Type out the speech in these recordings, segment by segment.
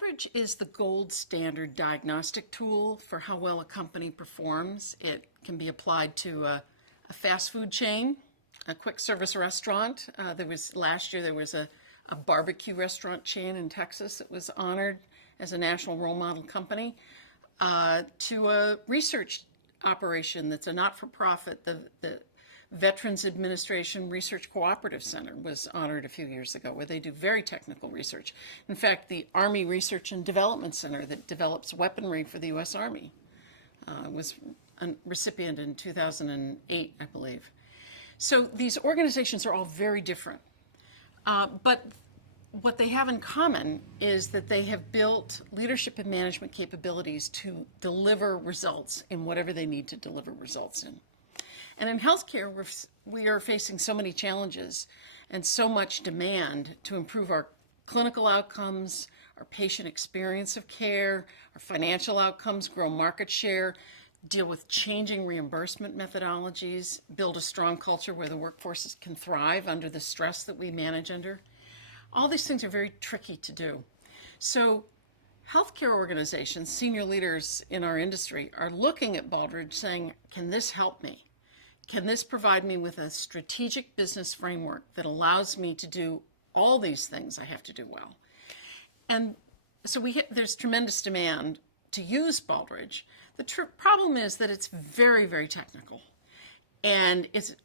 Baldrige is the gold standard diagnostic tool for how well a company performs. It can be applied to a fast food chain, a quick service restaurant. Last year there was a barbecue restaurant chain in Texas that was honored as a national role model company, to a research operation that's a not-for-profit. The Veterans Administration Research Cooperative Center was honored a few years ago, where they do very technical research. In fact, the Army Research and Development Center that develops weaponry for the U.S. Army was a recipient in 2008, I believe. So these organizations are all very different. But what they have in common is that they have built leadership and management capabilities to deliver results in whatever they need to deliver results in. And in healthcare, we are facing so many challenges and so much demand to improve our clinical outcomes, our patient experience of care, our financial outcomes, grow market share, deal with changing reimbursement methodologies, build a strong culture where the workforces can thrive under the stress that we manage under. All these things are very tricky to do. So healthcare organizations, senior leaders in our industry, are looking at Baldrige saying, can this help me? Can this provide me with a strategic business framework that allows me to do all these things I have to do well? And so there's tremendous demand to use Baldrige. The problem is that it's very, very technical, and it's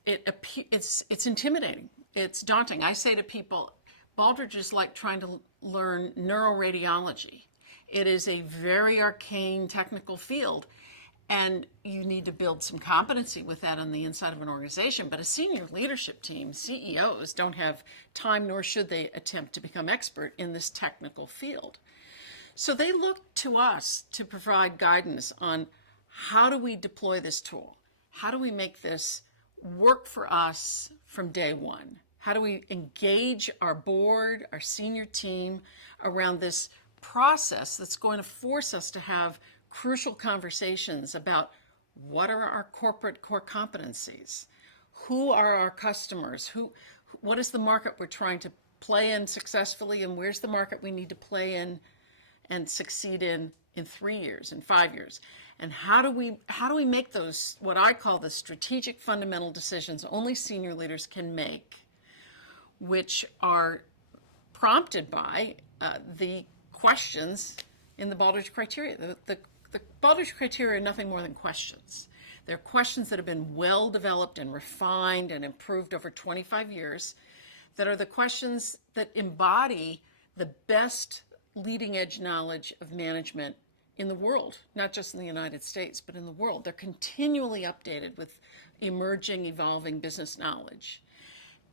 intimidating. It's daunting. I say to people, Baldrige is like trying to learn neuroradiology. It is a very arcane technical field, and you need to build some competency with that on the inside of an organization. But a senior leadership team, CEOs, don't have time, nor should they attempt to become expert in this technical field. So they look to us to provide guidance on how do we deploy this tool? How do we make this work for us from day one? How do we engage our board, our senior team around this process that's going to force us to have crucial conversations about what are our corporate core competencies? Who are our customers? What is the market we're trying to play in successfully, and where's the market we need to play in and succeed in 3 years, in 5 years? And how do we make those, what I call the strategic fundamental decisions only senior leaders can make, which are prompted by the questions in the Baldrige criteria. The Baldrige criteria are nothing more than questions. They're questions that have been well developed and refined and improved over 25 years, that are the questions that embody the best leading edge knowledge of management in the world, not just in the United States, but in the world. They're continually updated with emerging, evolving business knowledge.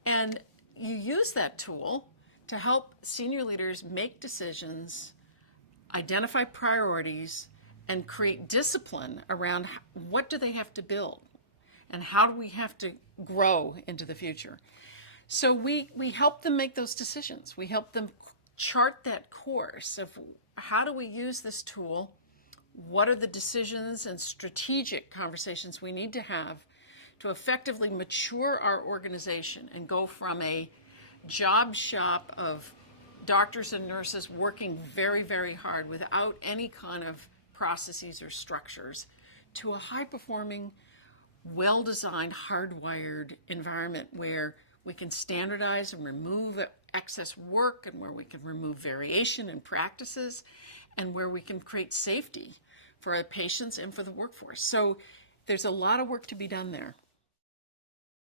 And you use that tool to help senior leaders make decisions, identify priorities, and create discipline around what do they have to build and how do we have to grow into the future. So we help them make those decisions. We help them chart that course of how do we use this tool, what are the decisions and strategic conversations we need to have to effectively mature our organization and go from a job shop of doctors and nurses working very, very hard without any kind of processes or structures to a high-performing, well-designed, hardwired environment where we can standardize and remove excess work, and where we can remove variation in practices, and where we can create safety for our patients and for the workforce. So there's a lot of work to be done there.